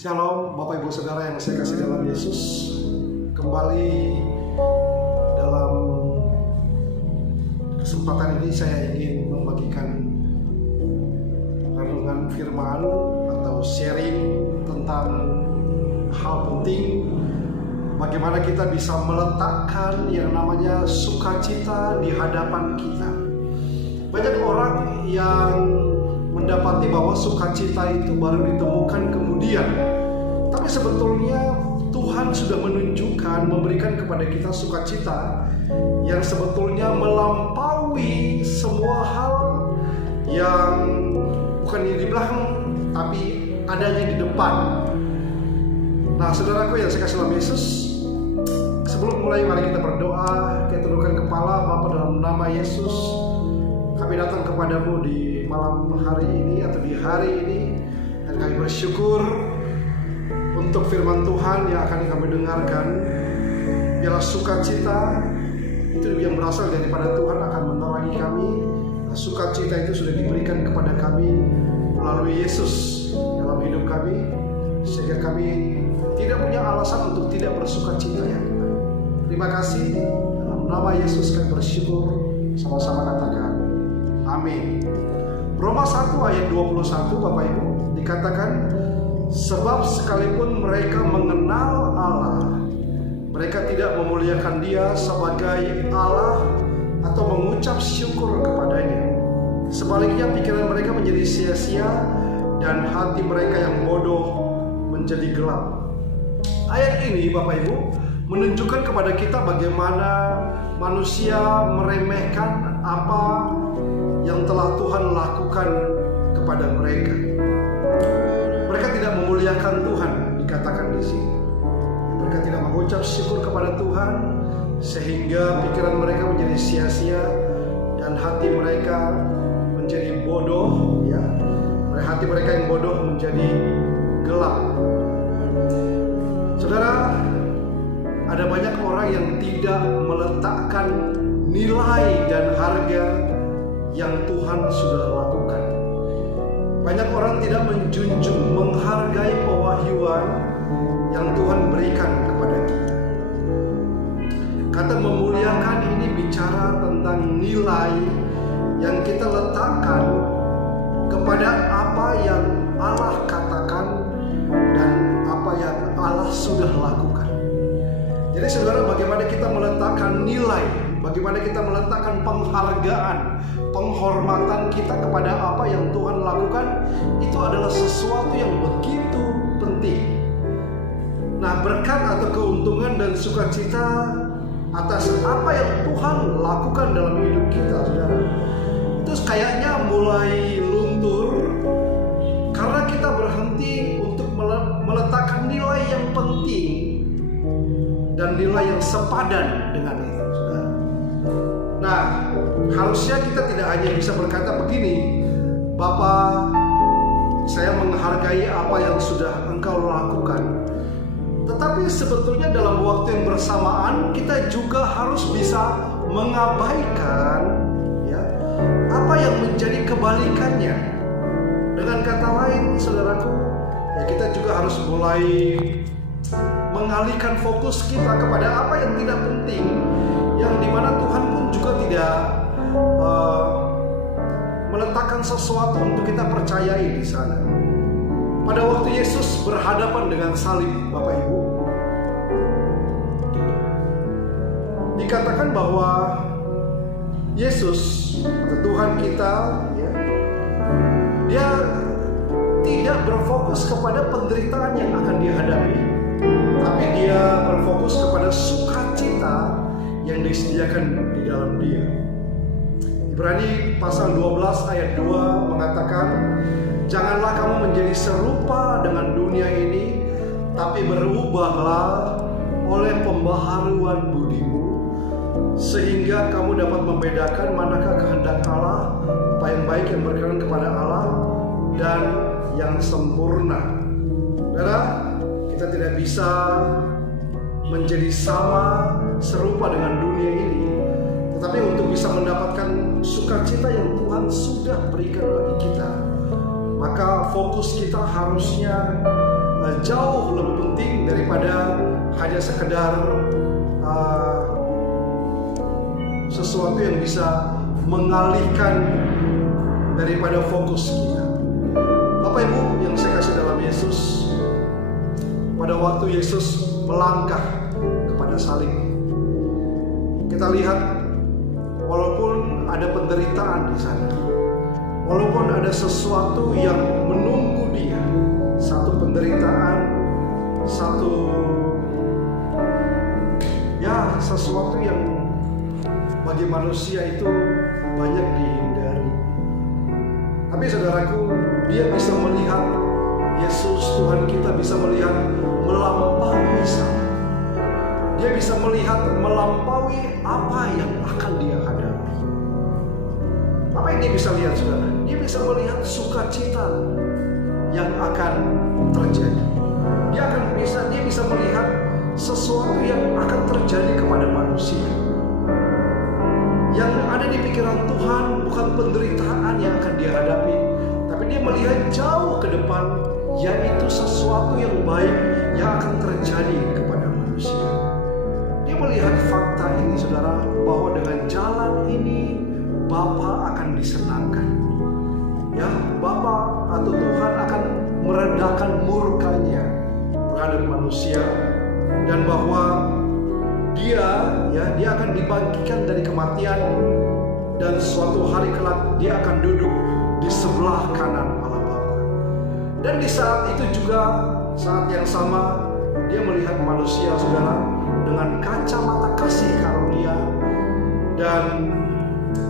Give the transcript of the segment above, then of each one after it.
Shalom Bapak Ibu Saudara yang saya kasih dalam Yesus. Kembali dalam kesempatan ini saya ingin membagikan renungan firman atau sharing tentang hal penting, bagaimana kita bisa meletakkan yang namanya sukacita di hadapan kita. Banyak orang yang mendapati bahwa sukacita itu baru ditemukan kemudian, tapi sebetulnya Tuhan sudah menunjukkan, memberikan kepada kita sukacita yang sebetulnya melampaui semua hal yang bukan di belakang, tapi adanya di depan. Nah, saudaraku yang saya kasih dalam Yesus, sebelum mulai mari kita berdoa. Kita tundukkan kepala. Bapa, dalam nama Yesus, kami datang kepadamu di malam hari ini atau di hari ini, dan kami bersyukur untuk firman Tuhan yang akan kami dengarkan. Biarlah sukacita itu yang berasal daripada Tuhan akan menerangi kami. Sukacita itu sudah diberikan kepada kami melalui Yesus dalam hidup kami, sehingga kami tidak punya alasan untuk tidak bersukacita ya. Terima kasih. Dalam nama Yesus kami bersyukur. Sama-sama katakan amin. Roma 1 ayat 21 Bapak Ibu dikatakan, sebab sekalipun mereka mengenal Allah, mereka tidak memuliakan Dia sebagai Allah atau mengucap syukur kepadanya. Sebaliknya pikiran mereka menjadi sia-sia dan hati mereka yang bodoh menjadi gelap. Ayat ini Bapak Ibu menunjukkan kepada kita bagaimana manusia meremehkan apa yang telah Tuhan lakukan kepada mereka. Mereka tidak memuliakan Tuhan, dikatakan di sini. Mereka tidak mengucap syukur kepada Tuhan, sehingga pikiran mereka menjadi sia-sia dan hati mereka menjadi bodoh, ya. Hati mereka yang bodoh menjadi gelap. Saudara, ada banyak orang yang tidak meletakkan nilai dan harga yang Tuhan sudah lakukan. Banyak orang tidak menjunjung, menghargai pewahyuan yang Tuhan berikan kepada kita. Kata memuliakan ini bicara tentang nilai yang kita letakkan kepada apa yang Allah katakan dan apa yang Allah sudah lakukan. Jadi saudara, bagaimana kita meletakkan nilai, bagaimana kita meletakkan penghargaan, penghormatan kita kepada apa yang Tuhan lakukan, itu adalah sesuatu yang begitu penting. Nah, berkat atau keuntungan dan sukacita atas apa yang Tuhan lakukan dalam hidup kita, saudara, itu kayaknya mulai luntur karena kita berhenti untuk meletakkan nilai yang penting dan nilai yang sepadan dengan itu, saudara. Nah, harusnya kita tidak hanya bisa berkata begini, Bapak, saya menghargai apa yang sudah Engkau lakukan. Tetapi sebetulnya dalam waktu yang bersamaan kita juga harus bisa mengabaikan ya, apa yang menjadi kebalikannya. Dengan kata lain, saudaraku, ya, kita juga harus mulai mengalihkan fokus kita kepada apa yang tidak penting, yang dimana Tuhan pun juga tidak meletakkan sesuatu untuk kita percayai di sana. Pada waktu Yesus berhadapan dengan salib, Bapak Ibu, dikatakan bahwa Yesus atau Tuhan kita, ya, Dia tidak berfokus kepada penderitaan yang akan dihadapi, tapi Dia berfokus kepada sukacita yang disediakan di dalam Dia. Ibrani pasal 12 ayat 2 mengatakan, janganlah kamu menjadi serupa dengan dunia ini, tapi berubahlah oleh pembaharuan budimu, sehingga kamu dapat membedakan manakah kehendak Allah, apa yang baik, yang berkenan kepada Allah, dan yang sempurna. Saudara, kita tidak bisa menjadi sama serupa dengan dunia ini, tetapi untuk bisa mendapatkan sukacita yang Tuhan sudah berikan bagi kita, maka fokus kita harusnya jauh lebih penting daripada hanya sekedar sesuatu yang bisa mengalihkan daripada fokus kita. Bapak Ibu yang saya kasih dalam Yesus, pada waktu Yesus melangkah kepada salib, kita lihat walaupun ada penderitaan di sana, walaupun ada sesuatu yang menunggu dia, satu penderitaan, sesuatu yang bagi manusia itu banyak dihindari. Tapi saudaraku, dia bisa melihat, Yesus Tuhan kita bisa melihat melampaui sana. Dia bisa melihat melampaui apa yang akan dia hadapi. Apa yang dia bisa lihat, saudara? Dia bisa melihat sukacita yang akan terjadi. Dia bisa melihat sesuatu yang akan terjadi kepada manusia. Yang ada di pikiran Tuhan bukan penderitaan yang akan dia hadapi, tapi dia melihat jauh ke depan, yaitu sesuatu yang baik yang akan terjadi kepada manusia. Dia melihat fakta ini, saudara, bahwa dengan jalan ini Bapa akan disenangkan. Ya, Bapa atau Tuhan akan meredakan murkanya terhadap manusia, dan bahwa dia akan dibangkitkan dari kematian, dan suatu hari kelak dia akan duduk di sebelah kanan Allah Bapa. Dan di saat itu juga, saat yang sama, dia melihat manusia, saudara, dengan kacamata kasih karunia, dan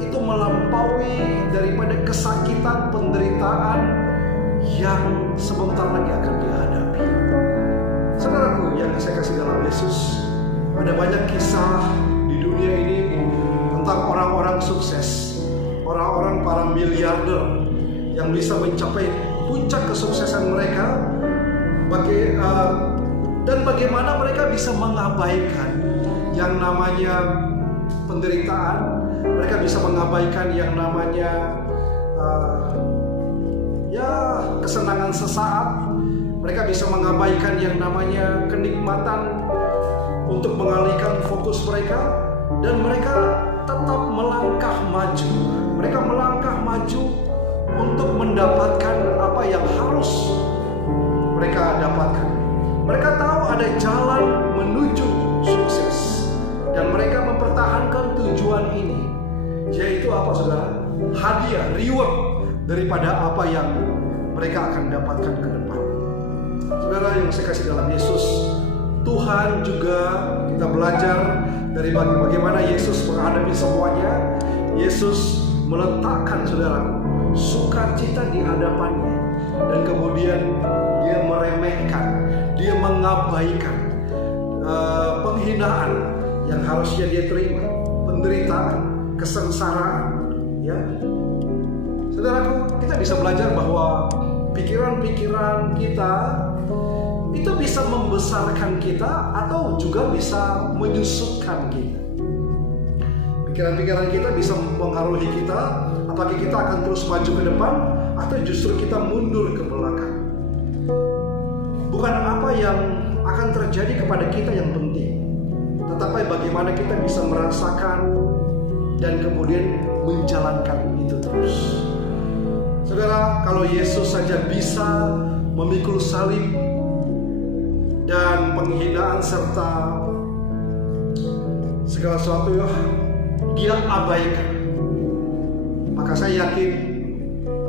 itu melampaui daripada kesakitan, penderitaan yang sebentar lagi akan dihadapi. Saudaraku yang saya kasih dalam Yesus, ada banyak kisah di dunia ini tentang orang-orang sukses, orang-orang para miliarder yang bisa mencapai puncak kesuksesan mereka, dan bagaimana mereka bisa mengabaikan yang namanya penderitaan, mereka bisa mengabaikan yang namanya kesenangan sesaat, mereka bisa mengabaikan yang namanya kenikmatan untuk mengalihkan fokus mereka, dan mereka tetap melangkah maju. Mereka melangkah maju untuk mendapatkan apa yang harus mereka dapatkan. Mereka tahu ada jalan menuju sukses, dan mereka mempertahankan tujuan ini, yaitu apa, saudara? Hadiah, reward daripada apa yang mereka akan dapatkan ke depan. Saudara yang saya kasih dalam Yesus, Tuhan juga, kita belajar dari bagaimana Yesus menghadapi semuanya. Yesus meletakkan, saudaraku, sukacita di hadapannya, dan kemudian dia meremehkan, dia mengabaikan penghinaan yang harusnya dia terima, penderitaan, kesengsaraan. Ya, saudaraku, kita bisa belajar bahwa pikiran-pikiran kita itu bisa membesarkan kita atau juga bisa menyusutkan kita. Pikiran-pikiran kita bisa mempengaruhi kita, apakah kita akan terus maju ke depan atau justru kita mundur ke belakang. Bukan apa yang akan terjadi kepada kita yang penting, tetapi bagaimana kita bisa merasakan dan kemudian menjalankan itu terus. Saudara, kalau Yesus saja bisa memikul salib dan penghinaan serta segala sesuatu dia abaikan, maka saya yakin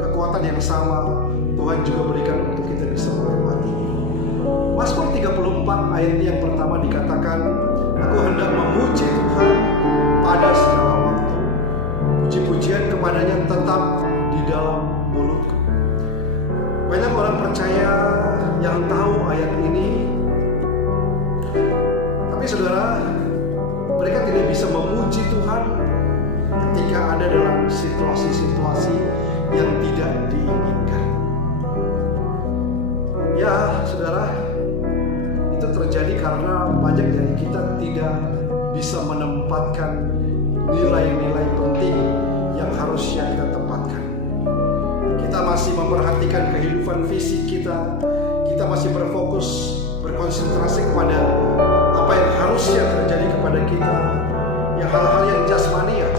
kekuatan yang sama Tuhan juga berikan untuk kita bisa melewati. Mazmur 34 ayat yang pertama dikatakan, aku hendak memuji Tuhan pada segala waktu, puji-pujian kepadanya tetap di dalam mulutku. Banyak orang percaya yang tahu ayat ini, tapi saudara, mereka tidak bisa memuji Tuhan ketika ada dalam situasi-situasi yang tidak diinginkan. Ya, saudara, itu terjadi karena banyak dari kita tidak bisa menempatkan nilai-nilai penting yang harusnya kita tempatkan. Kita masih memperhatikan kehidupan fisik kita, kita masih berkonsentrasi kepada apa yang harusnya terjadi kepada kita, ya hal-hal yang jasmani, ya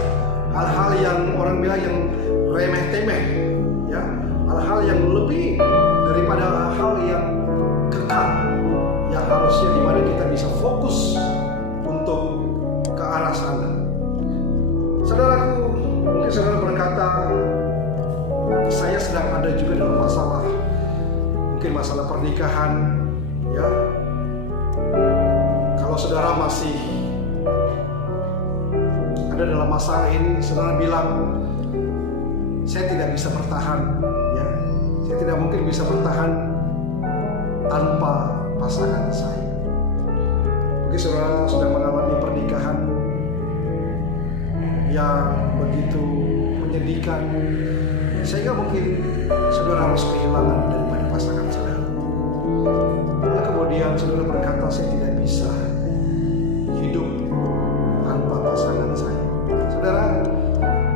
hal-hal yang orang bilang yang remeh-temeh, ya hal-hal yang lebih daripada hal yang kekal, yang harusnya dimana kita bisa fokus untuk ke arah sana. Saudaraku, mungkin saudara berkata, saya sedang ada juga dalam masalah, mungkin masalah pernikahan, ya. Kalau saudara masih ada dalam masalah ini, saudara bilang, saya tidak bisa bertahan, ya. Saya tidak mungkin bisa bertahan tanpa pasangan saya. Mungkin saudara sudah mengalami pernikahan yang begitu menyedihkan, sehingga mungkin saudara harus kehilangan daripada pasangan saudara. Lalu kemudian saudara berkata, saya tidak bisa hidup tanpa pasangan saya. Saudara,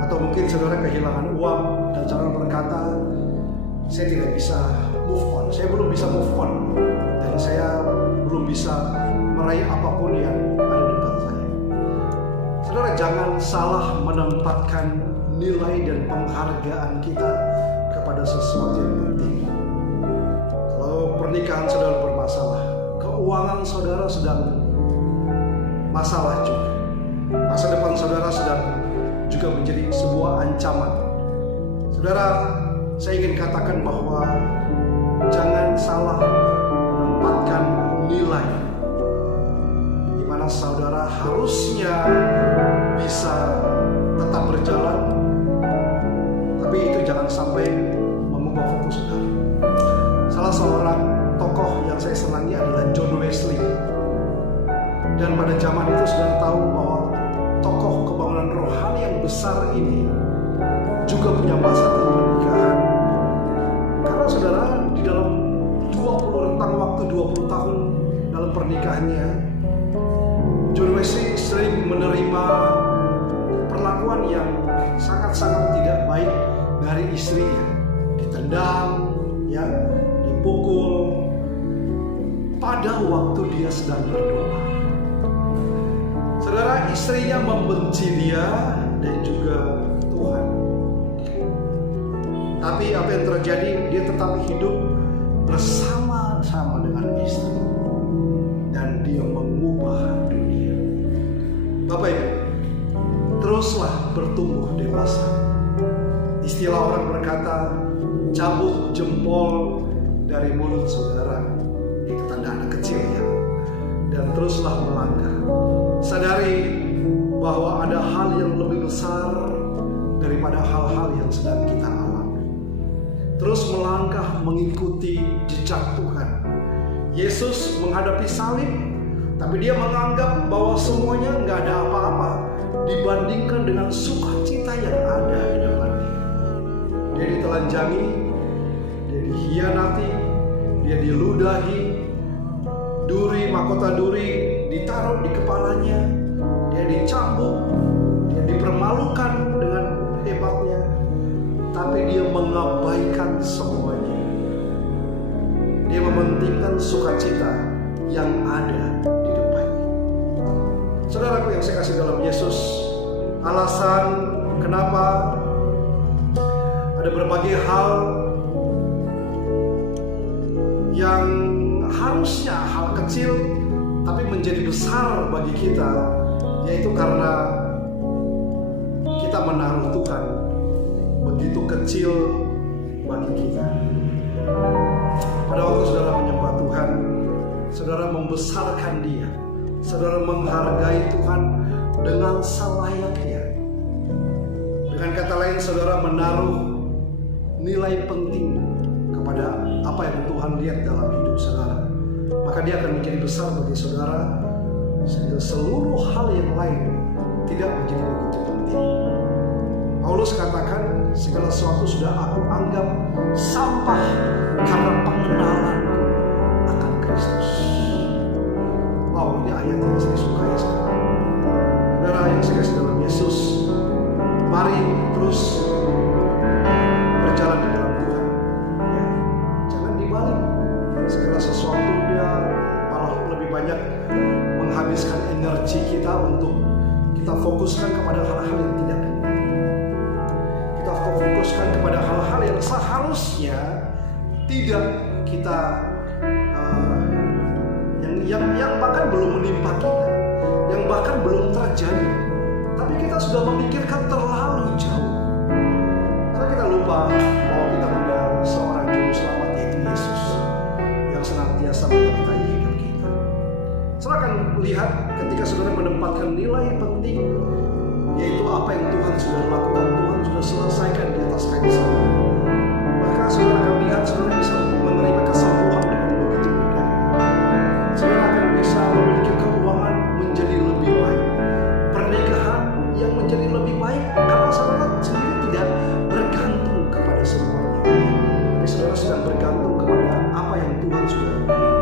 atau mungkin saudara kehilangan uang dan saudara berkata, saya tidak bisa move on, saya belum bisa move on, dan saya belum bisa meraih apapun yang ada di depan saya. Saudara, jangan salah menempatkan nilai dan penghargaan kita kepada sesuatu yang penting. Kalau pernikahan saudara bermasalah, keuangan saudara sedang masalah juga, masa depan saudara sedang juga menjadi sebuah ancaman. Saudara, saya ingin katakan bahwa jangan salah menempatkan nilai di mana saudara harusnya bisa tetap berjalan, tapi itu jangan sampai mengubah fokus saudara. Salah seorang tokoh yang saya senangi adalah John Wesley. Dan pada zaman itu saudara tahu bahwa tokoh kebangunan rohani yang besar ini juga punya masalah pernikahan. Karena saudara, di dalam 20 tahun dalam pernikahannya, John Wesley sering menerima perlakuan yang sangat-sangat tidak baik dari istrinya. Ditendang, ya, dipukul pada waktu dia sedang berdoa. Saudara, istrinya membenci dia dan juga Tuhan. Tapi apa yang terjadi? Dia tetap hidup bersama-sama dengan istri, dan dia mengubah dunia. Bapak Ibu, teruslah bertumbuh dewasa. Istilah orang berkata, cabut jempol dari mulut saudara, itu tanda anak kecil, ya. Dan teruslah melangkah. Sadari bahwa ada hal yang lebih besar daripada hal-hal yang sedang kita alami. Terus melangkah mengikuti jejak Tuhan. Yesus menghadapi salib, tapi dia menganggap bahwa semuanya nggak ada apa-apa dibandingkan dengan sukacita yang ada di depannya. Dia ditelanjangi, dia dikhianati, dia diludahi, mahkota duri ditaruh di kepalanya, dia dicambuk, dia dipermalukan dengan hebatnya, tapi dia mengabaikan semuanya. Dia mementingkan sukacita yang ada di depannya. Saudaraku yang saya kasih dalam Yesus, alasan kenapa ada berbagai hal yang harusnya hal kecil tapi menjadi besar bagi kita, yaitu karena kita menaruh Tuhan begitu kecil bagi kita. Pada waktu saudara menyembah Tuhan, saudara membesarkan Dia, saudara menghargai Tuhan dengan selayaknya. Dengan kata lain, saudara menaruh nilai penting kepada apa yang Tuhan lihat dalam hidup saudara, maka dia akan menjadi besar bagi saudara, sehingga seluruh hal yang lain tidak menjadi begitu penting. Paulus katakan, segala sesuatu sudah aku anggap sampah karena pengenalanku akan Kristus. Wow, ini ayat yang saya suka ya sekarang. Saudara yang saya kasih dalam Yesus, mari terus berjalan di dalam Tuhan, ya. Jangan dibalik. Segala untuk kita fokuskan kepada hal-hal yang tidak penting. Kita fokuskan kepada hal-hal yang seharusnya tidak kita yang bahkan belum menimpa kita, yang bahkan belum terjadi, tapi kita sudah memikirkan terlalu jauh. Karena kita lupa bahwa kita punya seorang juru selamat, yaitu Yesus, yang senantiasa menyertai hidup kita. Saudara akan melihat ketika saudara menempatkan nilai penting, yaitu apa yang Tuhan sudah lakukan, Tuhan sudah selesaikan di atas kayu salib, maka saudara akan lihat saudara bisa menerima kesembuhan dengan begitu mudah. Saudara akan bisa memiliki keuangan menjadi lebih baik, pernikahan yang menjadi lebih baik, karena saudara sendiri tidak bergantung kepada semuanya, tapi saudara sedang bergantung kepada apa yang Tuhan sudah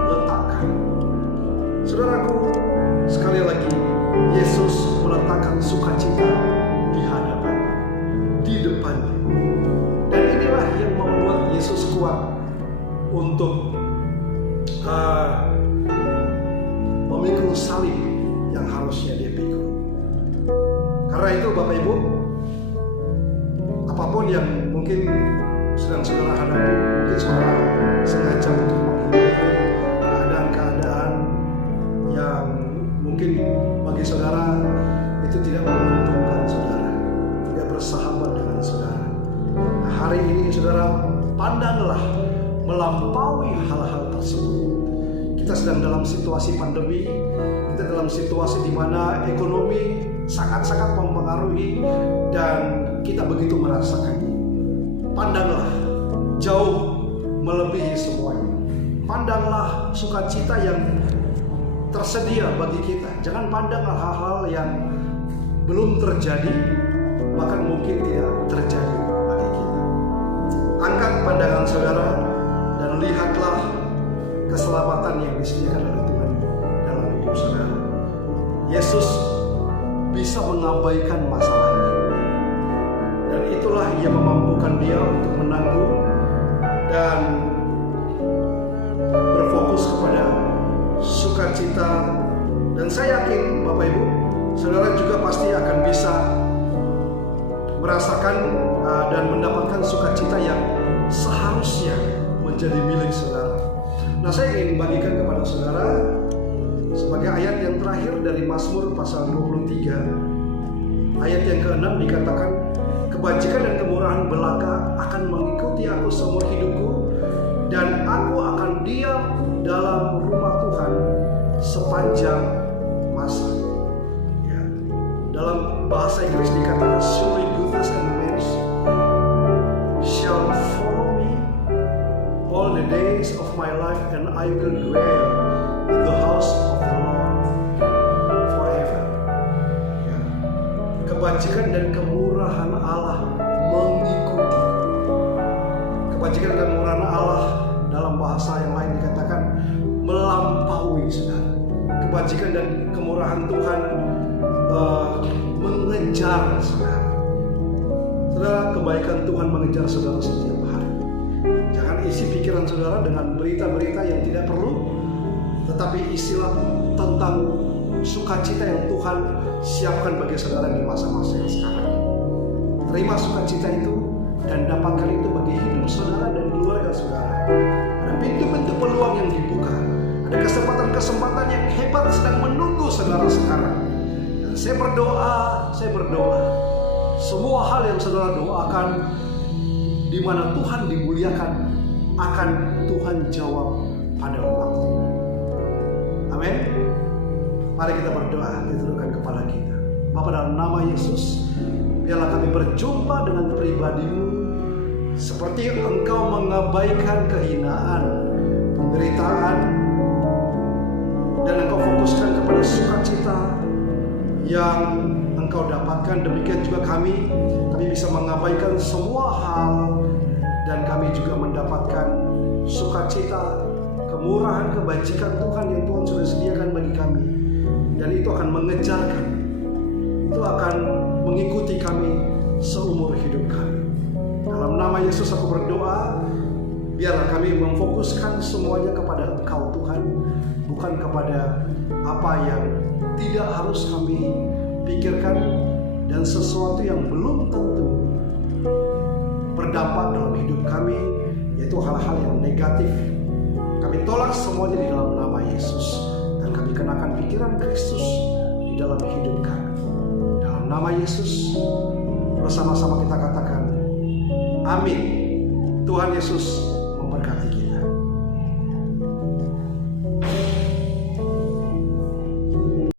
letakkan. Saudaraku, sekali lagi, Yesus meletakkan sukacita di hadapannya, di depannya, dan inilah yang membuat Yesus kuat untuk memikul salib yang harusnya dia pikul. Karena itu Bapak Ibu, apapun yang mungkin sedang saudara hadapi, mungkin saudara sengaja untuk menghindari keadaan-keadaan yang mungkin bagi saudara itu tidak menguntungkan saudara, tidak bersahabat dengan saudara. Nah, hari ini saudara pandanglah melampaui hal-hal tersebut. Kita sedang dalam situasi pandemi, kita dalam situasi di mana ekonomi sangat-sangat mempengaruhi dan kita begitu merasakannya. Pandanglah jauh melebihi semuanya. Pandanglah sukacita yang tersedia bagi kita. Jangan pandang hal-hal yang belum terjadi, bahkan mungkin tidak terjadi bagi kita. Angkat pandangan saudara dan lihatlah keselamatan yang disediakan oleh Tuhan dalam hidup saudara. Yesus bisa mengabaikan masalahnya, dan itulah yang memampukan dia untuk menanggung dan berfokus kepada sukacita. Dan saya yakin Bapak Ibu, saudara juga pasti akan bisa merasakan dan mendapatkan sukacita yang seharusnya menjadi milik saudara. Nah, saya ingin bagikan kepada saudara sebagai ayat yang terakhir dari Mazmur pasal 23, ayat yang ke-6 dikatakan, kebajikan dan kemurahan belaka akan mengikuti aku seumur hidupku, dan aku akan diam dalam rumah Tuhan sepanjang masa. Ya. Dalam bahasa Inggris dikatakan, surely goodness and mercy shall follow me all the days of my life, and I will dwell in the house of the Lord forever. Ya. Kebajikan dan kemurahan Allah mengikuti. Kebajikan dan kemurahan Allah dalam bahasa yang lain dikatakan melampaui saudara. Kebajikan dan kemurahan Tuhan mengejar saudara. Saudara, kebaikan Tuhan mengejar saudara setiap hari. Jangan isi pikiran saudara dengan berita-berita yang tidak perlu, tetapi isilah tentang sukacita yang Tuhan siapkan bagi saudara di masa-masa yang sekarang. Terima sukacita itu dan dapatkan itu bagi hidup saudara dan keluarga saudara. Ada pintu-pintu peluang yang dibuka, ada kesempatan-kesempatan yang hebat sedang menunggu saudara sekarang. Dan saya berdoa, semua hal yang saudara doakan, di mana Tuhan dimuliakan, akan Tuhan jawab pada waktu. Amin. Mari kita berdoa, kita tundukkan kepala kita. Bapa, dalam nama Yesus, biarlah kami berjumpa dengan pribadi-Mu, seperti Engkau mengabaikan kehinaan, penderitaan, dan Engkau fokuskan kepada sukacita yang Engkau dapatkan. Demikian juga kami bisa mengabaikan semua hal, dan kami juga mendapatkan sukacita, kemurahan, kebajikan Tuhan yang Tuhan sudah sediakan bagi kami. Dan itu akan mengejar kami, itu akan mengikuti kami seumur hidup kami. Dalam nama Yesus aku berdoa, biarlah kami memfokuskan semuanya kepada Engkau Tuhan, bukan kepada apa yang tidak harus kami pikirkan dan sesuatu yang belum tentu berdampak dalam hidup kami, yaitu hal-hal yang negatif. Kami tolak semuanya di dalam nama Yesus, dan kami kenakan pikiran Kristus di dalam hidup kami. Dalam nama Yesus, bersama-sama kita katakan, amin. Tuhan Yesus memberkati kita.